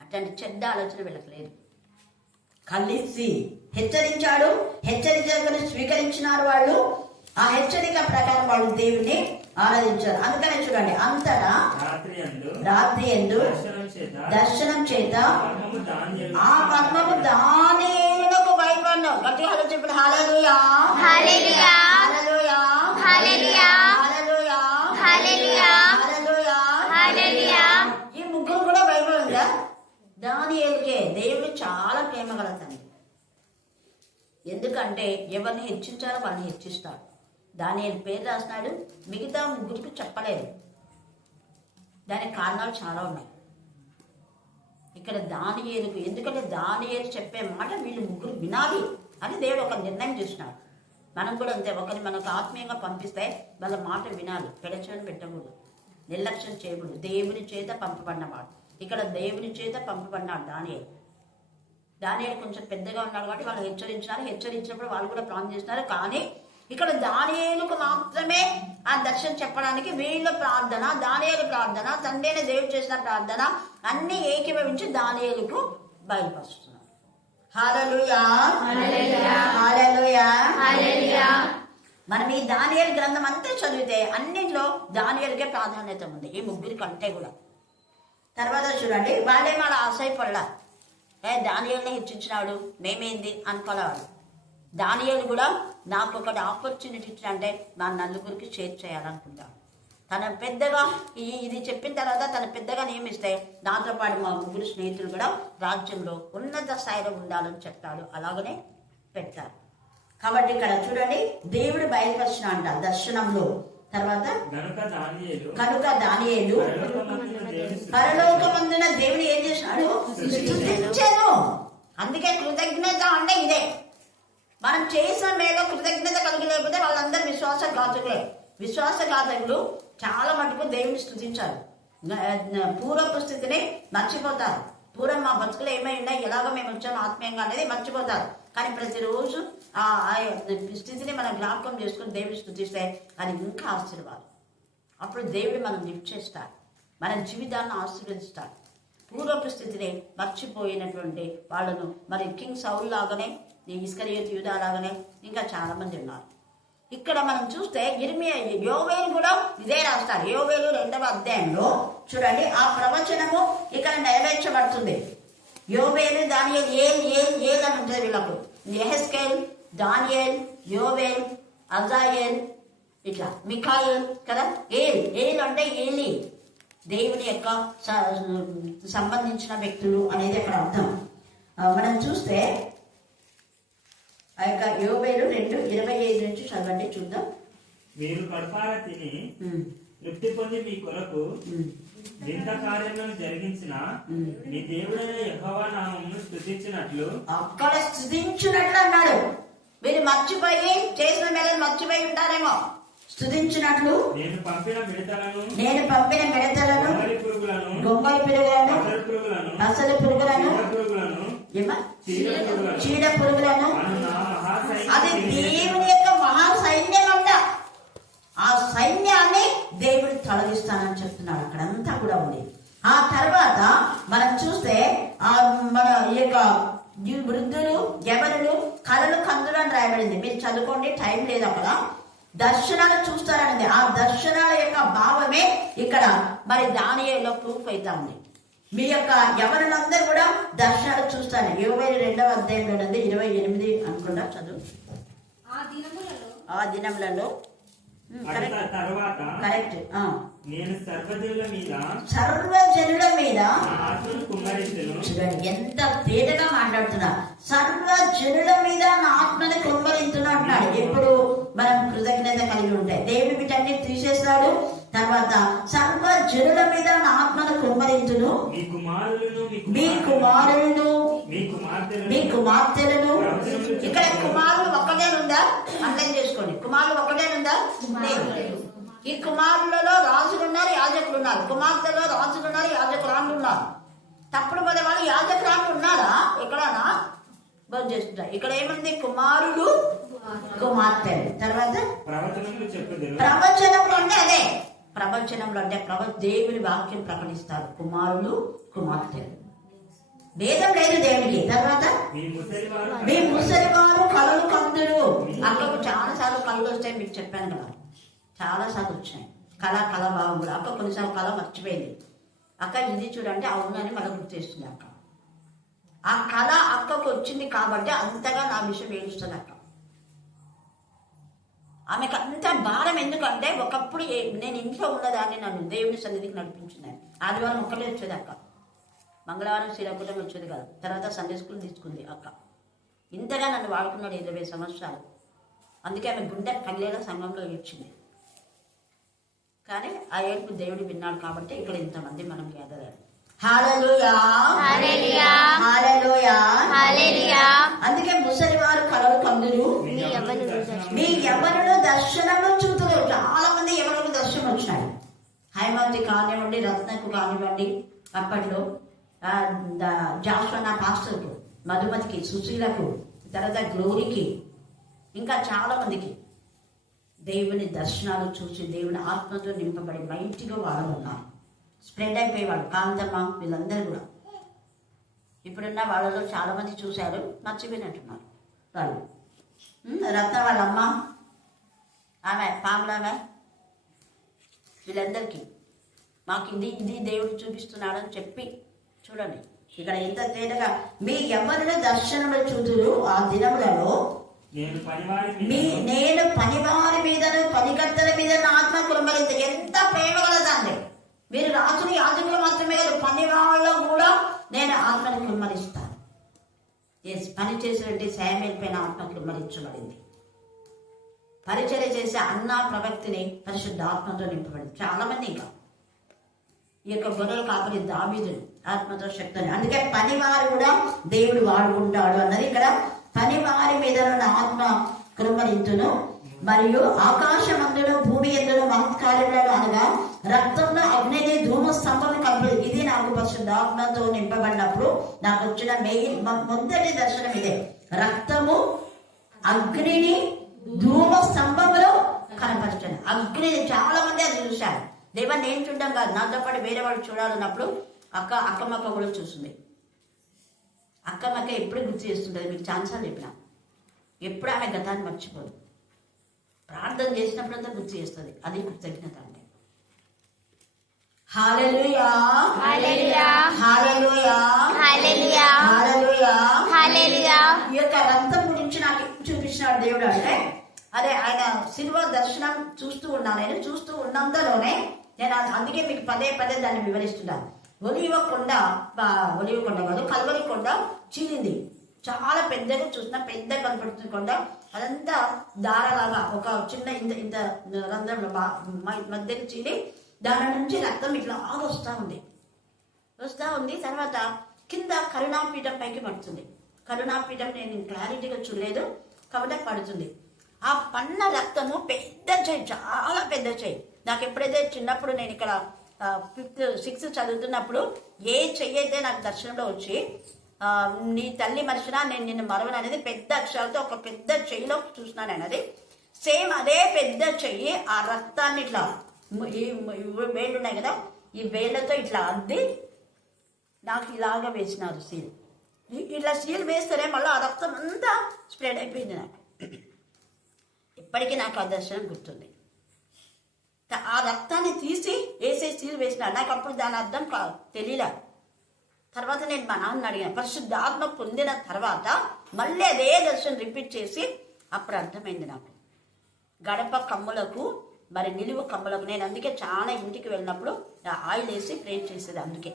అట్లాంటి చెడ్డ ఆలోచన వీళ్ళకి లేదు. కలిసి హెచ్చరించాడు. హెచ్చరించని స్వీకరించినారు వాళ్ళు. ఆ హెచ్చరిక ప్రకారం వాళ్ళు దేవుణ్ణి ఆరాధించారు. అందుకనే చూడండి అంతటా రాత్రి యందు దర్శనం చేత ఆ మర్మము దానియేలునకు బయలుపడినావు. గట్టిగా చెప్పండి హల్లెలూయా హల్లెలూయా హల్లెలూయా హల్లెలూయా హల్లెలూయా హల్లెలూయా హల్లెలూయా హల్లెలూయా. ఈ ముగ్గురు కూడా బయలుపడిందా? దానియేలుకే దేవుడు చాలా ప్రేమ గల తండ్రి. ఎందుకంటే ఎవరిని హెచ్చించాలో వాళ్ళని హెచ్చిస్తాడు. దానియేలు పేరు రాసినాడు, మిగతా ముగ్గురికి చెప్పలేదు. దానికి కారణాలు చాలా ఉన్నాయి. ఇక్కడ దానియేలుకు, ఎందుకంటే దానియేలు చెప్పే మాట వీళ్ళు ముగ్గురు వినాలి అని దేవుడు ఒక నిర్ణయం చేసినాడు. మనం కూడా అంతే, ఒకరిని మనకు ఆత్మీయంగా పంపిస్తే వాళ్ళ మాట వినాలి, పెడచని పెట్టకూడదు, నిర్లక్ష్యం చేయకూడదు. దేవుని చేత పంపబడినవాడు. ఇక్కడ దేవుని చేత పంపబడినాడు దానియేలు. దానియేలు కొంచెం పెద్దగా ఉన్నాడు కాబట్టి వాళ్ళు హెచ్చరించినారు. హెచ్చరించినప్పుడు వాళ్ళు కూడా ప్లాన్ చేసినారు. కానీ ఇక్కడ దానియేలుకు మాత్రమే ఆ దర్శనం చెప్పడానికి వీళ్ళ ప్రార్థన, దానియేలు ప్రార్థన, తండ్రిన దేవుడు చేసిన ప్రార్థన అన్ని ఏకీభవించి దానియేలుకు బయలుపరుస్తున్నారు. హల్లెలూయా హల్లెలూయా హల్లెలూయా హల్లెలూయా. మనం ఈ దానియేలు గ్రంథం అంతా చదివితే అన్నింటిలో దానియేలుకే ప్రాధాన్యత ఉంది, ఈ ముగ్గురి కంటే కూడా. తర్వాత చూడండి, వాళ్ళే మన ఆశయపడలా, దానియేలుని హెచ్చించినాడు మేమేంది అనుకోలేవాడు. దానియేలు కూడా నాకు ఒకటి ఆపర్చునిటీ ఇచ్చాడంటే నా నలుగురికి షేర్ చేయాలనుకుంటాను. తన పెద్దగా ఇది చెప్పిన తర్వాత తన పెద్దగా నియమిస్తే దాంతో పాటు మా ముగ్గురు స్నేహితులు కూడా రాజ్యంలో ఉన్నత స్థాయిలో ఉండాలని చెప్తాడు. అలాగనే పెడతారు. కాబట్టి ఇక్కడ చూడండి దేవుడు బయలుపరిచిన అంట దర్శనంలో. తర్వాత కనుక దానియేలు పరలోకమందున దేవుడు ఏం చేసినాడు? స్తుతించెను. అందుకే కృతజ్ఞత అంటే ఇదే. మనం చేసిన మేలో కృతజ్ఞత కలిగి లేకపోతే వాళ్ళందరూ విశ్వాసఘాతకులే. విశ్వాసఘాతకులు చాలా మటుకు దేవుని స్తుతించారు. పూర్వపు స్థితిని మర్చిపోతారు. పూర్వం మా బతుకులు ఏమై ఉన్నాయి, ఎలాగో మేము వచ్చాము ఆత్మీయంగా అనేది మర్చిపోతారు. కానీ ప్రతిరోజు ఆ స్థితిని మనం జ్ఞాపకం చేసుకుని దేవుని స్తుతిస్తే అది ఇంకా ఆశీర్వాదం. అప్పుడు దేవుడు మనం లిఫ్ట్ చేస్తాడు, మన జీవితాన్ని ఆశీర్వదిస్తాడు. పూర్వపు స్థితిని మర్చిపోయినటువంటి వాళ్ళను మరి కింగ్ సౌల్ లాగానే, ఇస్కరియోతు యూదా లాగానే ఇంకా చాలా మంది ఉన్నారు. ఇక్కడ మనం చూస్తే యోవేలు కూడా ఇదే రాస్తాడు. యోవేలు 2వ అధ్యాయంలో చూడండి, ఆ ప్రవచనము ఇక్కడ నెరవేర్చబడుతుంది. యోవేలు, దానియేలు, ఏల్ అని ఉంటుంది వీళ్ళకు. యెహెజ్కేల్, దానియేల్, యోవేల్, అజాయేల్, ఇట్లా మిఖాయేల్ కదా. ఏల్ అంటే ఏలి, దేవుని యొక్క సంబంధించిన వ్యక్తులు అనేది అక్కడ అర్థం. మనం చూస్తే ఆ యొక్క యోవేలు 2:25 నుంచి చదవండి, చూద్దాం. మీరు కడుపారా తిని తృప్తి పొంది మీ కొరకు వింత కార్యములను జరిగించిన మీ దేవుడైన యెహోవా నామమును స్తుతించినట్లు, అక్కడ స్తుతించినట్లు అన్నాడు. మీరు మర్చిపోయి చేసిన మేలు మర్చిపోయి ఉంటారేమో. స్తుతించినట్లు నేను పంపిన మిడతలను గొంగళి పురుగులను అసలు పురుగులను చీడ పురుగులను, అది దేవుని యొక్క మహా సైన్యం అంట. ఆ సైన్యాన్ని దేవుడు తొలగిస్తానని చెప్తున్నాడు. అక్కడంతా కూడా ఉంది. ఆ తర్వాత మనం చూస్తే మన ఈ యొక్క వృద్ధులు, యవనులు కలలు కందులు అని రాయబడింది. మీరు చదువుకోండి, టైం లేదు. అక్కడ దర్శనాలు చూస్తారనేది. ఆ దర్శనాల యొక్క భావమే ఇక్కడ మరి దానియేలులో ప్రూఫ్ అవుతా ఉంది. మీ యొక్క యవనులందరూ కూడా దర్శనాలు చూస్తారు. 22వ అధ్యాయంలో 28 అనుకుంటా చదువు. ఆ దినములలో కరెక్ట్. నేను సర్వజనుల మీద చూడండి ఎంత తేటగా మాట్లాడుతున్నా. సర్వజనుల మీద నా ఆత్మని కుమ్మరించును అంటున్నాడు. ఎప్పుడు మనం కృతజ్ఞత కలిగి ఉంటాయి. దేవుడు వీటన్ని తీసేస్తాడు. తర్వాత సర్వజనుల మీద నా ఆత్మను కుమ్మరించును, మీ కుమారులను మీ కుమార్తెలను. ఇక్కడ కుమారులు ఒక్కటేనుందా? అర్థం చేసుకోండి. కుమారులు ఒక్కటేనుందా? లేదు. ఈ కుమారులలో రాజులు ఉన్నారు, యాజకులు ఉన్నారు. కుమార్తెలో రాజులు ఉన్నారు, యాజకురాళ్ళు ఉన్నారు. తప్పుడు పదే వాళ్ళు యాజకురాళ్ళు ఉన్నారా? ఎక్కడనా బంద్ చేస్తుంటారు. ఇక్కడ ఏముంది? కుమారులు, కుమార్తెలు. తర్వాత ప్రవచనంలో అంటే అదే. ప్రవచనంలో అంటే దేవుని వాక్యం ప్రకటిస్తారు కుమారులు, కుమార్తెలు. భేదం లేదు దేవుడికి. తర్వాత మీ ముసలివారు కలలు కందులు. అక్కకు చాలా సార్లు కళ్ళు వస్తాయి, మీకు చెప్పాను కదా. చాలా సార్లు వచ్చినాయి. కళ భావం కూడా. అక్క కొన్నిసార్లు కళ మర్చిపోయింది. అక్క ఇది చూడండి అవునని మళ్ళీ గుర్తు చేస్తుంది అక్క. ఆ కళ అక్కకు వచ్చింది కాబట్టి అంతగా నా విషయం ఏడుస్తుంది అక్క. ఆమెకు అంత భారం. ఎందుకంటే ఒకప్పుడు నేను ఇంట్లో ఉన్నదాన్ని నన్ను దేవుని సన్నిధికి నడిపించింది. ఆదివారం ఒక్కడే వచ్చేది అక్క. మంగళవారం శ్రీరాకుటం వచ్చేది కాదు. తర్వాత సండే స్కూల్ తీసుకుంది అక్క. ఇంతగా నన్ను వాడుకున్నాడు 20 సంవత్సరాలు. అందుకే ఆమె గుండె పగిలేలా సంఘంలో ఏడ్చింది. కానీ ఆ ఏడుపు దేవుడు విన్నాడు కాబట్టి ఇక్కడ ఇంతమంది మనం గ్యాదర్ అయ్యారు. హల్లెలూయా, హల్లెలూయా, హల్లెలూయా. అందుకే ముసలివారు కలలు కందులు, మీ యవ్వనులు దర్శనంలో చూతులు. చాలా మంది యవ్వనులు దర్శనం వచ్చినాయి. హైమంతి కానివ్వండి, రత్నకు కానివ్వండి, అప్పట్లో జాస్వనా పాస్టర్కు, మధుమతికి, సుశీలకు, తర్వాత గ్లోరీకి, ఇంకా చాలా మందికి దేవుని దర్శనాలు చూసి దేవుని ఆత్మతో నింపబడి మైటిగా వాళ్ళు ఉన్నారు. స్ప్రెడ్ అయిపోయేవాడు. కాంతమ్మ వీళ్ళందరూ కూడా ఇప్పుడున్న వాళ్ళలో చాలా మంది చూశారు, మర్చిపోయినట్టున్నారు వాళ్ళు. రత్న వాళ్ళమ్మ, ఆమె పాములామె, వీళ్ళందరికీ మాకు ఇది దేవుడు చూపిస్తున్నాడని చెప్పి చూడండి ఇక్కడ ఎంత తేటగా. మీ ఎవరిని దర్శనంలో చూతురు ఆ దినములలో నేను పనివారి మీదను పనికర్తల మీద నా ఆత్మ కుమ్మరించ. ఎంత ప్రేమ కలదండి. మీరు రాజులు యాజకులు మాత్రమే కాదు, పని వాళ్ళలో కూడా నేను ఆత్మని కుమ్మరిస్తాను. పని చేసినట్టు శామ్యూయేలు పైన ఆత్మ కుమ్మరించబడింది. పరిచర్య చేసే అన్న ప్రవక్తిని పరిశుద్ధ ఆత్మతో నింపబడింది. చాలా మంది ఇంకా ఈ యొక్క గొర్రెలు కాపరి దావీదులు ఆత్మతో శక్తిని. అందుకే పనివారు కూడా దేవుడు వాడుకుంటాడు అన్నది ఇక్కడ. పనివారి మీద నా ఆత్మ కుమ్మరించును, మరియు ఆకాశమందును భూమి ఎందును మహత్కార్యములను అనగా రక్తంలో అగ్నిని ధూమ స్తంభం కలుపు. ఇది నాకు పరిశుద్ధాత్మతో నింపబడినప్పుడు నాకు వచ్చిన మొదటి దర్శనం ఇదే. రక్తము అగ్నిని ధూమ స్తంభంలో కనపరచండి. అగ్నిని చాలా మంది అది చూశారు. దేవా నేను చూడడం కాదు, నాతో పాటు వేరే వాళ్ళు చూడాలన్నప్పుడు అక్కమ్మక్క కూడా చూస్తుంది. అక్కమ్మక్క ఎప్పుడు గుర్తు చేస్తుంటుంది. మీకు ఛాన్సాలు చెప్పిన ఎప్పుడు ఆమె గతాన్ని మర్చిపోదు. ప్రాణ ప్రార్థన చేసినప్పుడంతా గుర్తు చేస్తుంది. అది కృతజ్ఞత అంటే. హల్లెలూయా, హల్లెలూయా, హల్లెలూయా, హల్లెలూయా, హల్లెలూయా. హల్లెలూయా. ఈ యొక్క రక్తం గురించి నాకు చూపించినాడు దేవుడు. అంటే అదే ఆయన శిలువ దర్శనం చూస్తూ ఉన్నాను. నేను చూస్తూ ఉన్నంతలోనే నేను అందుకే మీకు పదే పదే దాన్ని వివరిస్తున్నాను. ఒలివ కొండ కాదు, కల్వరి కొండ చీలింది. చాలా పెద్దగా చూసిన పెద్ద కనపడుతుంది కొండ. అదంతా దారలాగా ఒక చిన్న ఇంత ఇంత రంధ్రంలో మధ్యకి చీలి దాని నుంచి రక్తం ఇట్లా వస్తూ ఉంది. తర్వాత కింద కరుణాపీఠం పైకి పడుతుంది. కరుణాపీఠం నేను క్లారిటీగా చూడలేదు కాబట్టి పడుతుంది. ఆ పన్న రక్తము పెద్ద చేయి, చాలా పెద్ద చేయి. నాకు ఎప్పుడైతే చిన్నప్పుడు నేను ఇక్కడ 5th 6th చదువుతున్నప్పుడు ఏ చెయ్యి అయితే నాకు దర్శనంలో వచ్చి నీ తల్లి మనిషినా నేను నిన్ను మరవను అనేది పెద్ద అక్షరాలతో ఒక పెద్ద చెయ్యిలో చూసినాను నేను. అది సేమ్ అదే పెద్ద చెయ్యి ఆ రక్తాన్ని ఇట్లా ఈ వేళ్ళు ఉన్నాయి కదా, ఈ వేళ్ళతో ఇట్లా అద్ది నాకు ఇలాగా వేసినారు సీల్. ఇట్లా సీల్ వేస్తేనే మళ్ళీ ఆ రక్తం అంతా స్ప్రెడ్ అయిపోయింది. నాకు ఇప్పటికీ నాకు ఆ దర్శనం గుర్తుంది. ఆ రక్తాన్ని తీసి వేసే సీల్ వేసినారు. నాకు అప్పుడు దాని అర్థం తెలియలే. తర్వాత నేను మా నాన్న అడిగాను. పరిశుద్ధాత్మ పొందిన తర్వాత మళ్ళీ అదే దర్శనం రిపీట్ చేసి అప్పుడు అర్థమైంది నాకు. గడప కమ్ములకు మరి నిలువు కమ్ములకు నేను అందుకే చాలా ఇంటికి వెళ్ళినప్పుడు ఆయిల్ వేసి ప్రే చేసేది. అందుకే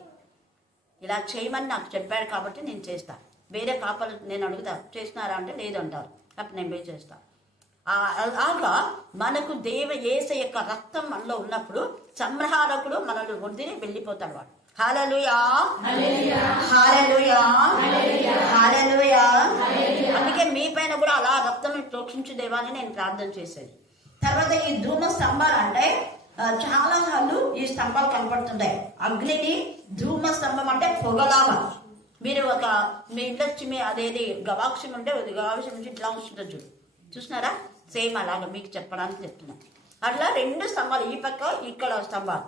ఇలా చేయమని నాకు చెప్పాడు కాబట్టి నేను చేస్తా. వేరే కాపలు నేను అడుగుతా చేసినారా అంటే లేదు అంటారు. అప్పుడు నేను పోయి చేస్తా. అలాగా మనకు యేసయ్య యొక్క రక్తం మనలో ఉన్నప్పుడు సంహారకుడు మనల్ని వదిలి వెళ్ళిపోతాడు వాడు. హల్లెలూయా, హల్లెలూయా, హల్లెలూయా. అందుకే మీ పైన కూడా అలా రక్తం ప్రోక్షించు దేవా అని నేను ప్రార్థన చేసేది. తర్వాత ఈ ధూమ స్తంభాలు అంటే చాలా సార్లు ఈ స్తంభాలు కనపడుతుంటాయి. అగ్నిని ధూమ స్తంభం అంటే పొగలాగా. మీరు మీ ఇంట్లో అదేది గవాక్షం ఉంటే గవాక్షం నుంచి ఇట్లా వస్తుంటుంది చూడు, చూసినారా? సేమ్ అలాగా మీకు చెప్పడానికి చెప్తున్నా. అట్లా 2 స్తంభాలు, ఈ పక్క ఇక్కడ స్తంభాలు.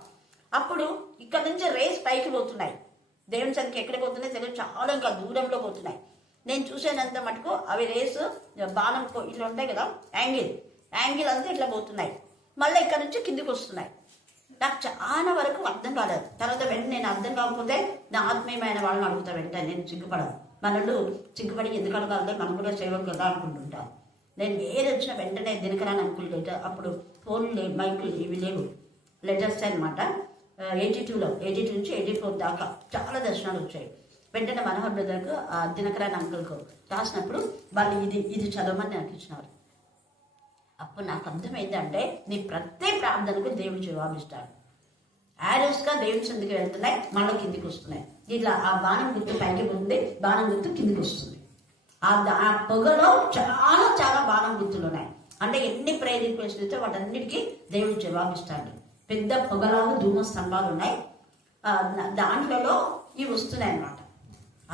అప్పుడు ఇక్కడ నుంచి రేస్ పైకి పోతున్నాయి. దేవుని సన్నిధికి ఎక్కడికి పోతున్నాయి తెలియదు, చాలా ఇంకా దూరంలో పోతున్నాయి. నేను చూసేనంత మటుకు అవి రేసు బాణం ఇట్లా ఉంటాయి కదా, యాంగిల్ అంతా ఇట్లా పోతున్నాయి. మళ్ళీ ఇక్కడ నుంచి కిందికి వస్తున్నాయి. నాకు చాలా వరకు అర్థం కాలేదు. తర్వాత వెంటనే నేను అర్థం కాకపోతే నా ఆత్మీయమైన వాళ్ళని అడుగుతా. వెంటనే నేను సిగ్గుపడను. మనలు సిగ్గుపడి ఎందుకు అడగాలి, మనం కూడా సేవకు కదా అనుకుంటుంటాను. నేను ఏది వచ్చిన వెంటనే దినకరాని అంకుల్ లెటర్, అప్పుడు ఫోన్లు మైకులు ఇవి లేవు, లెటర్స్ అనమాట. 82 నుంచి 84 దాకా చాలా దర్శనాలు వచ్చాయి. వెంటనే మనోహర్ బ్రదర్కు దినకరాని అంకుల్కు రాసినప్పుడు వాళ్ళు ఇది చదవమని నాకు ఇచ్చినారు. అప్పుడు నాకు అర్థమైందంటే నీ ప్రతి ప్రార్థనకు దేవుడు జవాబిస్తాడు. యారోస్గా దేవుని సన్నిధికి వెళ్తున్నాయి, మళ్ళీ కిందికి వస్తున్నాయి. ఇట్లా ఆ బాణం గుర్తు పైకి పోతుంది, బాణం గుర్తు కిందికి వస్తుంది. ఆ పొగలో చాలా చాలా బాణం గుర్తులు ఉన్నాయి. అంటే ఎన్ని ప్రేయర్ రిక్వెస్ట్లు ఇస్తే వాటన్నిటికీ దేవుడు జవాబిస్తాడు. పెద్ద పొగలాగా ధూమ స్తంభాలు ఉన్నాయి, దాంట్లో ఇవి వస్తున్నాయి అన్నమాట.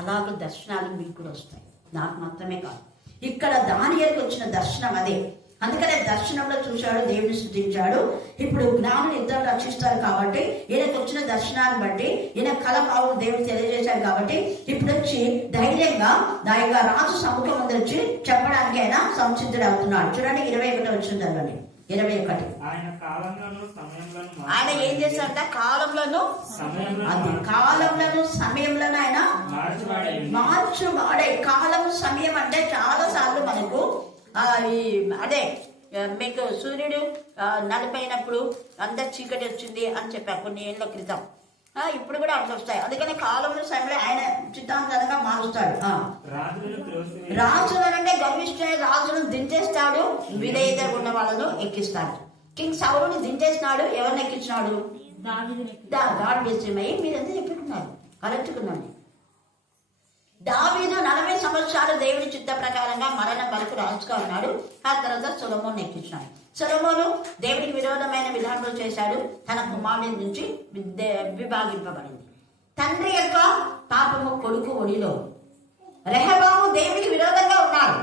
అలాగే దర్శనాలు మీకు కూడా వస్తాయి, నాకు మాత్రమే కాదు. ఇక్కడ దానియేలుకు వచ్చిన దర్శనం అదే. అందుకనే దర్శనంలో చూశాడు, దేవుని స్తుతించాడు. ఇప్పుడు జ్ఞానులు ఇద్దరు రక్షిస్తారు కాబట్టి ఈయనకు వచ్చిన దర్శనాన్ని బట్టి ఈయన కల భావం దేవుడు తెలియజేశాడు కాబట్టి ఇప్పుడు వచ్చి ధైర్యంగా దానిగా రాజు సముఖం ముందు వచ్చి చెప్పడానికి ఆయన సంసిద్ధుడు అవుతున్నాడు. చూడండి 21 వచ్చిన తర్వాత 21 ఆయన ఏం చేశాడంటే కాలంలోను సమయంలోను ఆయన మార్చువాడే. కాలం సమయం అంటే చాలా సార్లు మనకు అదే మీకు సూర్యుడు నడిపోయినప్పుడు అందరు చీకటి వచ్చింది అని చెప్పారు కొన్ని ఏళ్ళ క్రితం. ఇప్పుడు కూడా అట్లా వస్తాయి. అందుకని కాలంలో సమయంలో ఆయన చిత్తాంతరంగా మారుస్తాడు. రాజులనంటే గర్విష్ఠ రాజులను దించేస్తాడు, విధేయత ఉన్న వాళ్ళను ఎక్కిస్తాడు. కింగ్ సౌలుని దించేసినాడు, ఎవరిని ఎక్కించినాడు? గాడ్ విషయమై మీరంతా చెప్పుకున్నారు, కరెక్టుకున్నాను. దావీదు 40 సంవత్సరాలు దేవుని చిత్త ప్రకారంగా మరణం వరకు రాజుగా ఉన్నాడు. ఆ తర్వాత సొలొమోను ఎక్కించినాడు. సొలొమోను దేవునికి విరోధమైన విధానాలు చేశాడు. తన కుమారుడి నుంచి విభాగింపబడింది. తండ్రి యొక్క పాపము కొడుకు ఒడిలో. రెహబాము దేవునికి విరోధంగా ఉన్నాడు.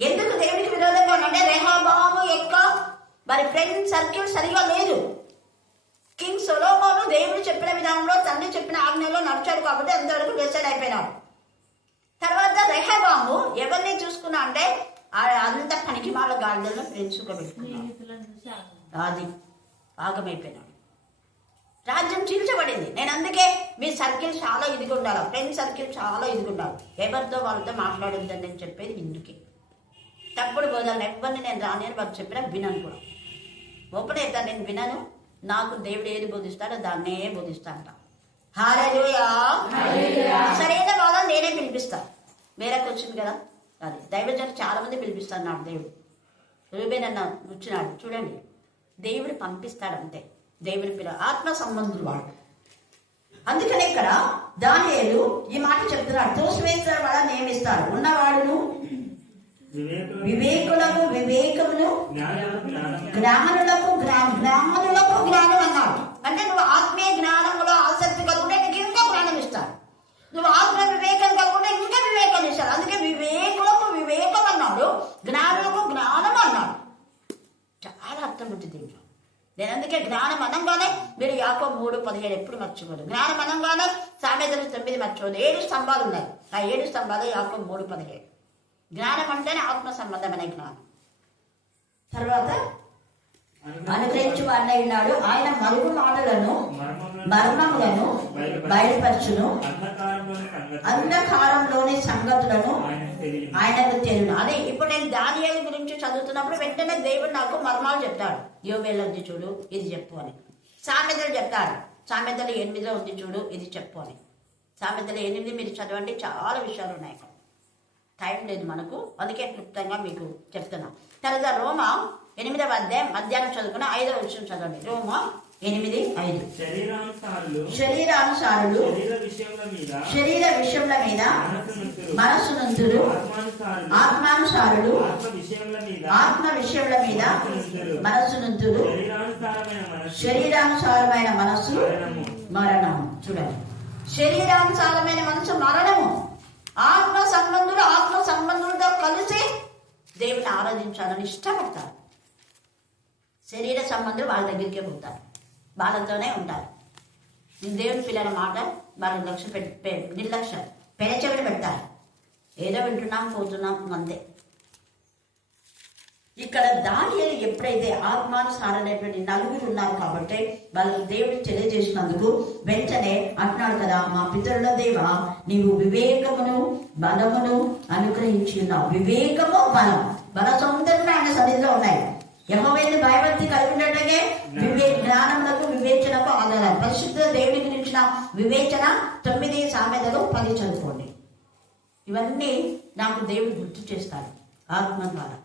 ఎందుకు దేవునికి విరోధంగా ఉన్నాడంటే రెహబాము యొక్క మరి ఫ్రెండ్ సర్కిల్ సరిగా లేదు. కింగ్ సొలొమోను దేవుడు చెప్పిన విధానంలో తండ్రి చెప్పిన ఆజ్ఞలో నడిచాడు కాబట్టి అంతవరకు డిసైడ్ అయిపోయినాడు. తర్వాత రెహబాము ఎవరిని చూసుకున్నా అంటే అంత పనికి మాల గాడిదలను పెంచుకోబెట్టుకున్నాడు. అది ఆగమైపోయినాడు. రాజ్యం చీల్చబడింది. నేను అందుకే మీ సర్కిల్ చాలా ఇదిగా ఉండాలి, ఫ్రెండ్ సర్కిల్ చాలా ఇదిగా ఉండాలి. ఎవరితో వాళ్ళతో మాట్లాడొద్దని నేను చెప్పేది ఇందుకే. తప్పుడు బోధాలను ఎవరిని నేను రాని వారు చెప్పినా వినను కూడా. ఓపెన్ అవుతాను, నేను వినను. నాకు దేవుడు ఏది బోధిస్తాడో దాన్నే బోధిస్తాంట. హల్లెలూయా. సరైన బోధన నేనే పిలిపిస్తాను. మేరకు వచ్చింది కదా, అది దైవజనులు చాలా మంది పిలిపిస్తాను. నాకు దేవుడు రూబేన్ అన్న వచ్చినాడు చూడండి, దేవుడు పంపిస్తాడు అంతే. దేవుడి పిల్ల ఆత్మ సంబంధులు వాడు. అందుకనే ఇక్కడ దానియేలు ఈ మాట చెప్తున్నాడు, తోసివేసిన వాడ నియమిస్తాడు, ఉన్నవాడును వివేకులకు వివేకమును జ్ఞానులకు జ్ఞానులకు జ్ఞానం అన్నాడు. అంటే నువ్వు ఆత్మీయ జ్ఞానంలో ఆసక్తి కలుగుంటే నీకు ఇంకా జ్ఞానం ఇస్తాడు. నువ్వు ఆత్మ వివేకం కలుగుంటే ఇంకా వివేకం ఇస్తాడు. అందుకే వివేకులకు వివేకం అన్నాడు, జ్ఞానులకు జ్ఞానం అన్నాడు. చాలా అర్థం ఉంటుంది దీంట్లో. నేను అందుకే జ్ఞానం అనంగానే మీరు యాకోబు 3:17 ఎప్పుడు మర్చిపోదు. జ్ఞానం అనంగానే సామెతలు 9 మర్చిపోదు. 7 స్తంభాలు ఉన్నాయి. ఆ 7 స్తంభాలు యాకోబు 3:17. జ్ఞానం అంటేనే ఆత్మ సంబంధమైన జ్ఞానం. తర్వాత అనుగ్రహించు వాడినై ఉన్నాడు, ఆయన మరుగు మాటలను మర్మములను బయలుపరచును, అంధకారంలోని సంగతులను ఆయనకు తెలియను. అదే ఇప్పుడు నేను దానియేలు గురించి చదువుతున్నప్పుడు వెంటనే దేవుడు నాకు మర్మాలు చెప్తాడు. యోవేలు ఉంది చూడు, ఇది చెప్పు అని. సామెతలు చెప్తాడు, సామెతలు 8లో ఉంది చూడు, ఇది చెప్పు అని. సామెతలు 8 మీరు చదవండి, చాలా విషయాలు ఉన్నాయి. టైం లేదు మనకు, అందుకే క్లుప్తంగా మీకు చెప్తున్నా. తర్వాత రోమా 8వ అధ్యాయం మధ్యాహ్నం చదువుకున్న 5వ వచనం చదవండి. రోమా 8:5. శరీరానుసారులు శరీర విషయముల మీద మనస్సునంతురు, ఆత్మానుసారులు ఆత్మ విషయముల మీద మనస్సునంతురు. శరీరానుసారమైన మనస్సు మరణము. చూడండి, శరీరానుసారమైన మనసు మరణము. ఆత్మ సంబంధులతో కలిసి దేవుని ఆరాధించాలని ఇష్టపడతారు. శరీర సంబంధులు వాళ్ళ దగ్గరికే పోతారు, వాళ్ళతోనే ఉంటారు. దేవుని పిల్లల మాట వాళ్ళు నిర్లక్ష్యం పెడచెవిడ పెడతారు. ఏదో వింటున్నాం పోతున్నాం అంతే. ఇక్కడ దానియేలు ఎప్పుడైతే ఆత్మానుసారైనటువంటి 4 ఉన్నారు కాబట్టి వాళ్ళు దేవుడు తెలియజేసినందుకు వెంటనే అంటున్నాడు కదా, మా పితరుల దేవా నీవు వివేకమును బలమును అనుగ్రహించి ఉన్నావు. వివేకము బలం, బల సౌందర్యం ఆయన సన్నిధిలో ఉన్నాయి. యెహోవాను భయభక్తి కలిగి ఉండటమే జ్ఞానములకు వివేచనకు ఆధారం. పరిశుద్ధ దేవుడి గురించిన వివేచన 9 సామెతలు 10 చదువుకోండి. ఇవన్నీ నాకు దేవుడు గుర్తు చేస్తాడు ఆత్మ ద్వారా.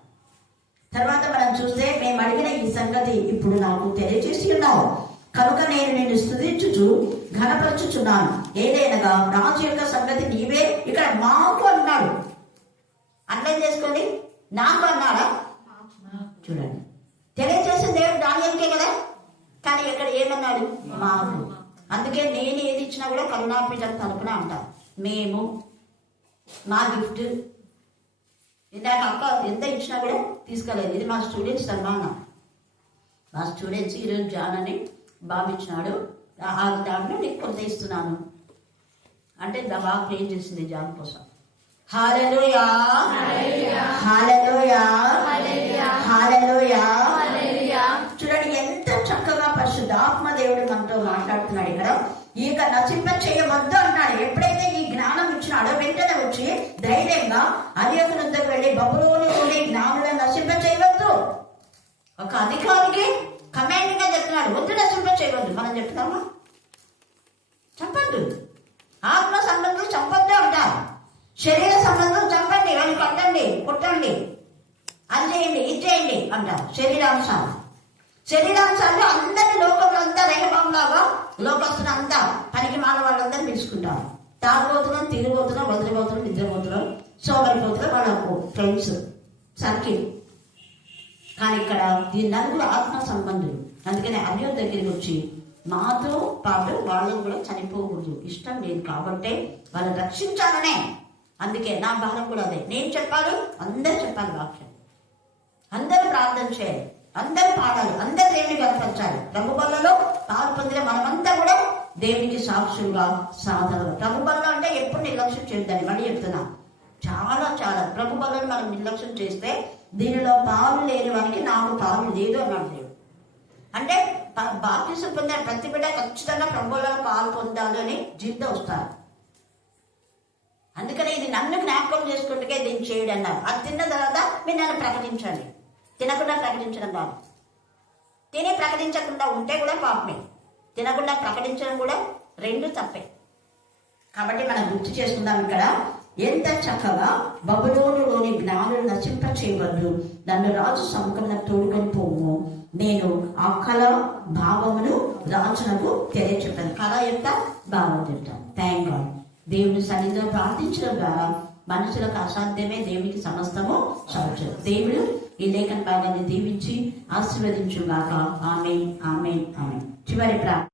తర్వాత మనం చూస్తే, మేము అడిగిన ఈ సంగతి ఇప్పుడు నాకు తెలియజేసి ఉన్నావు కనుక నేను నిన్ను స్తుతించుచు ఘనపరచుచున్నాను. ఏదైనగా రాజు యొక్క సంగతి నీవే. ఇక్కడ మాకు అన్నాడు, అర్థం చేసుకోండి, నాకు అన్నాడా? చూడండి, తెలియజేసిన దేవుడు దానియేలుకే కదా, కానీ ఇక్కడ ఏమన్నాడు? మాకు. అందుకే నేను ఏది ఇచ్చినా కూడా కరుణాపీఠం తరపున అంటారు. మేము, మా గిఫ్ట్. ఇందాక అక్క ఎంత ఇచ్చినా కూడా తీసుకోలేదు. ఇది మా స్టూడెంట్స్ సన్మానం. మా స్టూడెంట్స్ ఈరోజు జాన్ అని బాబు ఇచ్చినాడు, ఆ దాంట్లో నీకు కొంత ఇస్తున్నాను అంటే బాగా ప్రేమ్ చేసింది జాన్ కోసం. హల్లెలూయా, హల్లెలూయా, హల్లెలూయా. చూడండి ఎంత చక్కగా పరిశుద్ధాత్మ దేవుడు మనతో మాట్లాడుతున్నాడు ఇక్కడ. ఇక నశింప చేయవద్దు అంటాడు. ఎప్పుడైతే ఈ జ్ఞానం ఇచ్చినాడో వెంటనే వచ్చి ధైర్యంగా అన్యకుల వద్దకు వెళ్ళి బబులోను నుండి జ్ఞానులను నశింప చేయవద్దు. ఒక అధికారికి కమాండింగ్ గా చెప్తున్నాడు, వద్దు నశింప చేయవద్దు. మనం చెప్తామా? చెప్పద్దు. ఆత్మ సంబంధం చంపద్దు అంటారు. శరీర సంబంధం చంపండి, వాళ్ళు కట్టండి, కొట్టండి, అది చేయండి, ఇది చేయండి అంటారు. శరీరాంశాలు అందరి లోకంలో అంతా రేహబాంలాగా లోకస్తులు అంతా పనికి మాల వాళ్ళందరూ పిలుచుకుంటారు. తాగుబోతున్నాం, తిరిగిపోతున్నాం, వదిలిపోతున్నాం, నిద్రపోతున్నాం, సోమరిపోతున్నాం, వాళ్ళ ఫ్రెండ్స్ సర్కిల్. కానీ ఇక్కడ ఈ 4 ఆత్మ సంబంధులు. అందుకని అన్యుల దగ్గరికి వచ్చి మాతో పాటు వాళ్ళని కూడా చనిపోకూడదు, ఇష్టం లేదు కాబట్టి వాళ్ళని రక్షించాలనే. అందుకే నా భారం కూడా అదే. నేను చెప్పాలి, అందరూ చెప్పాలి వాక్యం, అందరూ ప్రార్థన చేయాలి, అందరూ పాడాలి, అందరూ దేవుని కనపరచాలి. ప్రభు బలలో పాలు పొందిన మనమంతా కూడా దేవునికి సాక్షులుగా సాధనలు. ప్రభు బలలో అంటే ఎప్పుడు నిర్లక్ష్యం చేయొద్దని మళ్ళీ చెప్తున్నా. చాలా చాలా ప్రభు బలను మనం నిర్లక్ష్యం చేస్తే దీనిలో పాలు లేని వారికి నాకు పాలు లేదు అన్నాడు దేవుడు. అంటే బాప్తిసం పొందిన ప్రతి బిడ్డ ఖచ్చితంగా ప్రభువులో పాలు పొందాలి అని జిద్ద వస్తారు. అందుకని ఇది నన్ను జ్ఞాపకం చేసుకుంటే దీన్ని చేయడం అన్నారు. అది తిన్న తర్వాత మీరు నన్ను ప్రకటించండి. తినకుండా ప్రకటించడం కాదు. తిని ప్రకటించకుండా ఉంటే కూడా పాపమే, తినకుండా ప్రకటించడం కూడా రెండు తప్పే. కాబట్టి మనం గుర్తు చేసుకుందాం ఇక్కడ, ఎంత చక్కగా బబులోనులోని జ్ఞానులు నశింప చేయవద్దు, నన్ను రాజు సముఖమున తోడుకొని పోము, నేను ఆ కళ భావమును రాజునకు తెలియచెప్పాను. కళ యొక్క భావం చెప్తాను. Thank God. దేవుని సన్నిధిలో ప్రార్థించడం ద్వారా మనుషులకు అసాధ్యమే, దేవునికి సమస్తము సాధ్యం. దేవుడు ఈ లేఖన భాగాన్ని దీవించి ఆశీర్వదించుగాక. ఆమేన్, ఆమేన్, ఆమేన్. చివరి ప్రార్థన.